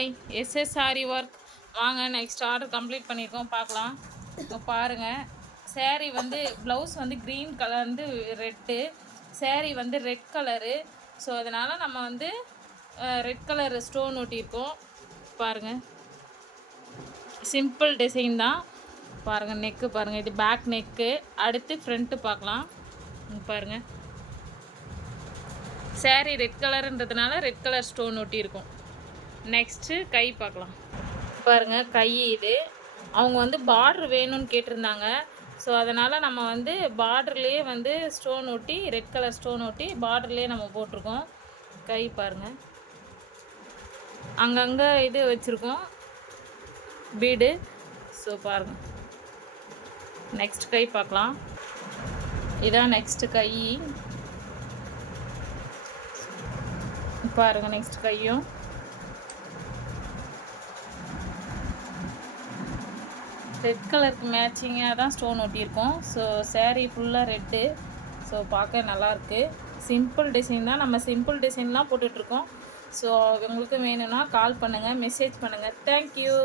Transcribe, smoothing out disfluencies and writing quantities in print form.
Hi SS sorry work வாங்க. Next order complete பண்ணியிருக்கோம், பார்க்கலாம். இப்போ பாருங்கள், சேரீ வந்து ப்ளவுஸ் வந்து க்ரீன் கலர் வந்து ரெட்டு, சேரீ வந்து ரெட் கலரு. ஸோ அதனால் நம்ம வந்து ரெட் கலர் ஸ்டோன் ஒட்டியிருக்கோம். பாருங்கள், சிம்பிள் டிசைன் தான். பாருங்கள், நெக்கு பாருங்கள், இது பேக் நெக்கு. அடுத்து ஃப்ரண்ட்டு பார்க்கலாம். பாருங்கள், சேரீ ரெட் கலருன்றதுனால ரெட் கலர் ஸ்டோன் ஒட்டியிருக்கோம். நெக்ஸ்ட்டு கை பார்க்கலாம். பாருங்கள், கை இது அவங்க வந்து பார்ட்ரு வேணும்னு கேட்டிருந்தாங்க. ஸோ அதனால் நம்ம வந்து பார்டர்லேயே வந்து ஸ்டோன் ஒட்டி, ரெட் கலர் ஸ்டோன் ஒட்டி பார்டர்லேயே நம்ம போட்டிருக்கோம். கை பாருங்கள், அங்கங்கே இது வச்சுருக்கோம் பீடு. ஸோ பாருங்கள், நெக்ஸ்ட் கை பார்க்கலாம். இதான் நெக்ஸ்ட்டு கை. பாருங்கள், நெக்ஸ்ட் கையும் ரெட் கலருக்கு மேட்சிங்காக தான் ஸ்டோன் ஒட்டியிருக்கோம். ஸோ சேரீ ஃபுல்லாக ரெட்டு. ஸோ பார்க்க நல்லாயிருக்கு. சிம்பிள் டிசைன் தான், நம்ம சிம்பிள் டிசைன்லாம் போட்டுட்ருக்கோம். ஸோ உங்களுக்கு வேணும்னா கால் பண்ணுங்கள், மெசேஜ் பண்ணுங்கள். தேங்க்யூ.